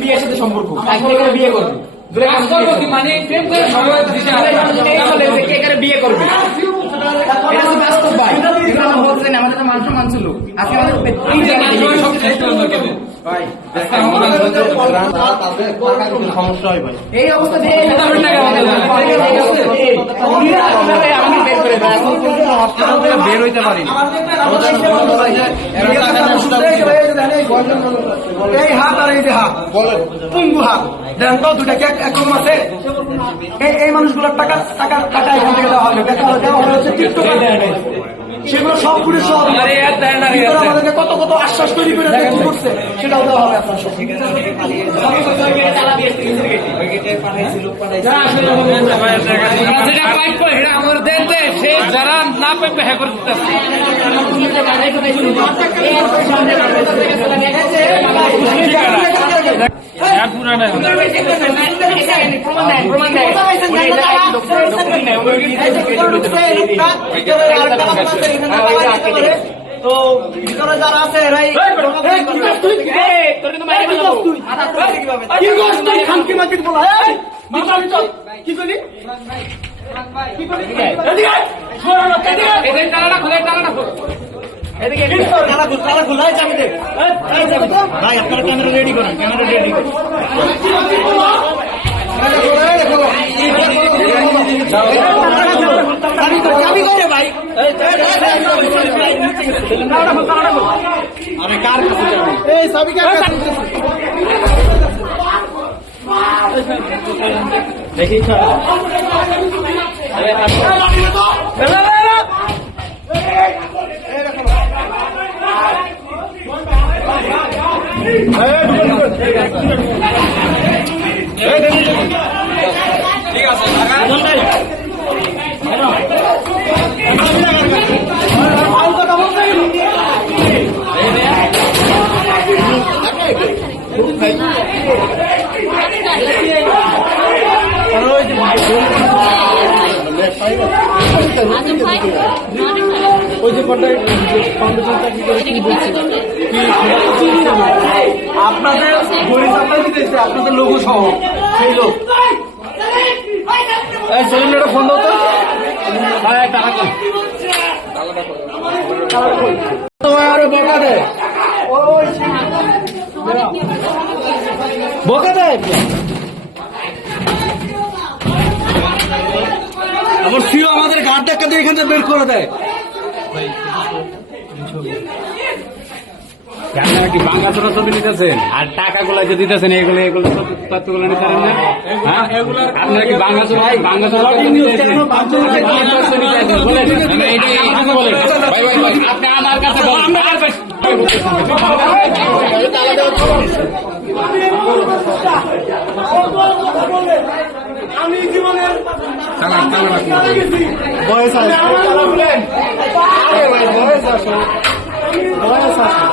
বিয়ের সাথে সম্পর্ক। বিয়ে করবে। দুটো মানুষ বিয়ে করবে। মানে প্রেম করে বিয়ে করবে। সমস্যা হয় ভাই। এই অবস্থা বের এখন পর্যন্ত হসপিটাল থেকে বের হইতে পারি না। এই হাত আর এই যে হাত পঙ্গু হাত। দেন তো দুটা কি এক- একরকম আছে। এই মানুষগুলোর টাকা টাকা টাকা এখান থেকে দেওয়া হবে। দেওয়া হচ্ছে টিকটকার সেগুলো সব ঘুরে সব। আমাদেরকে কত কত আশ্বাস তৈরি করে করছে সেটাও দেওয়া হবে আপনার সব যারা না পাইবে হ্যাঁ করে দিতেছে প্রমাণ তো ভিতরে যারা আছে এরাই কি করলি কি করলি এদিকে টাকাটা খোলে টাকাটা খোলে আপনারা ক্যামেরা রেডি করেন ক্যামেরা রেডি করেন আরে কার কাছে যাবে এই চাবি কার কাছে দেখি আপনাদের আপনাদের লোগো সহ সেই লোক সেলিমটা ফোন দাও তো টাকা তোমার আরও বকা দেয় বকা দেয় আবার সিও আমাদের গাড় ধাক্কা দিয়ে এখান থেকে বের করে দেয়। আপনারা কি বাংলা ছোট ছবি নিতেছেন? আর টাকাগুলো যে দিতেছেন এগুলো এগুলো তথ্যগুলো নিতে পারেন না? হ্যাঁ? আপনারা কি বাংলা ছোট বাংলা ছোট আপনি আমার কাছে বলেন। আমার কাছে আমি জীবনের চালান চালান বয়স আছে বয়স আছে বয়স আছে